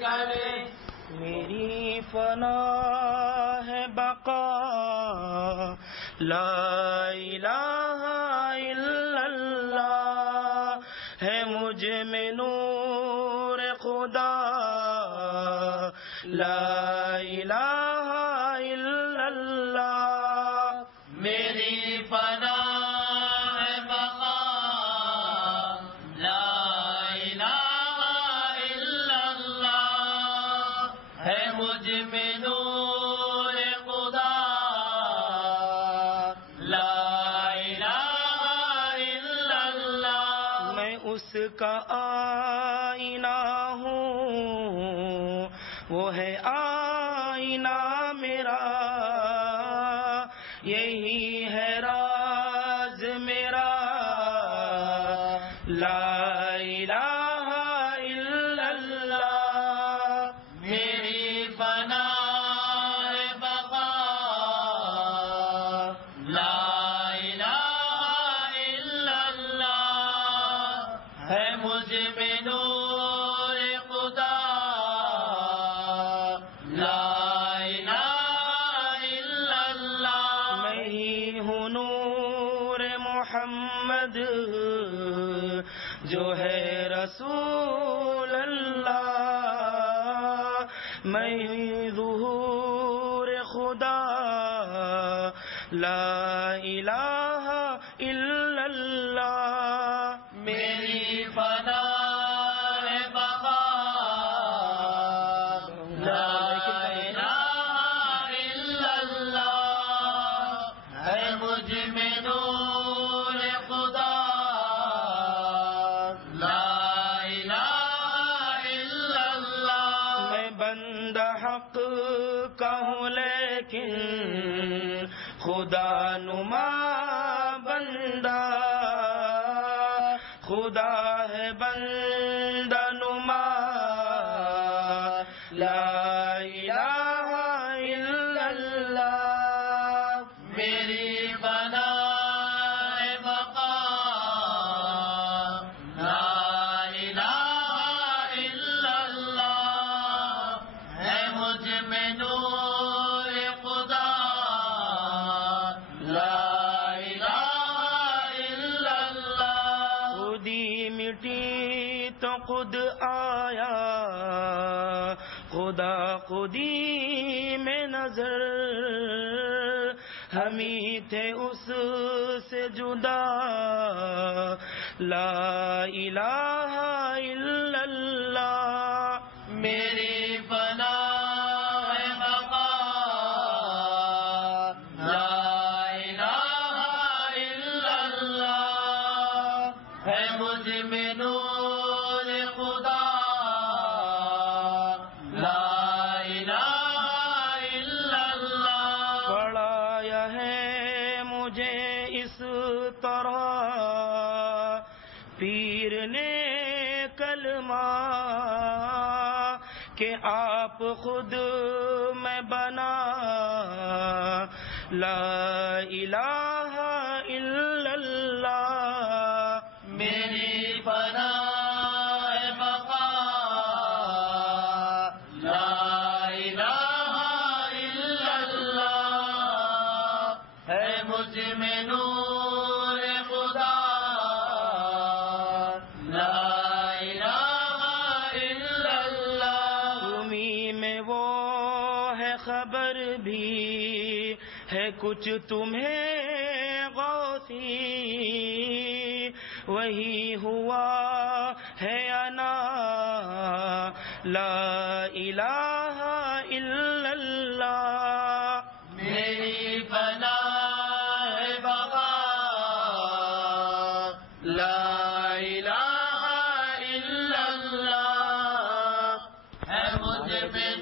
کرے. میری فنا ہے بقا لا الہ الا اللہ ہے مجھ میں نور خدا لا الہ الا اللہ. میری فنا ہے بقا لا الہ الا اللہ ہے مجھ میں نور خدا لا الہ الا اللہ. میں اس کا آئینہ ہوں وہ ہے آئینہ میرا یہی ہے راز میرا لا الہ الا اللہ. میری فنا ہے بقا لا الہ الا اللہ ہے مجھ میں نور خدا لا الہ الا اللہ. میں ہی ہوں نور محمد جو ہے رسول اللہ میں ہی ظہور خدا لا الہ الا اللہ. میری فنا ہے بقا لا الہ الا اللہ ہے مجھ میں نور خدا لا الہ الا اللہ. میں بندہ حق کا ہوں لیکن خدا نما بندہ خدا ہے بندہ نما لا الہ الا اللہ. میری فنا ہے بقا لا الہ الا اللہ ہے مجھ میں نور خدا لا الہ الا اللہ. خودی مٹی تو خود آیا خدا خودی میں نظر ہم ہی تھے اس سے جدا لا الہ الا اللہ. میری فنا ہے بقا لا الہ الا اللہ ہے مجھ میں نور خدا لا الہ الا اللہ. پڑھایا ہے مجھے اس طرح پیر نے کلمہ کہ آپ خود میں بنا لا الہ الا اللہ. میری فنا ہے بقا لا الہ الا اللہ ہے مجھ میں نور خدا لا الہ الا اللہ. تمہیں میں وہ ہے خبر بھی ہے کچھ تمہیں غوثی وہی ہوا ہے انا لا الہ الا اللہ. میری فنا ہے بقا لا الہ الا اللہ ہے مجھ میں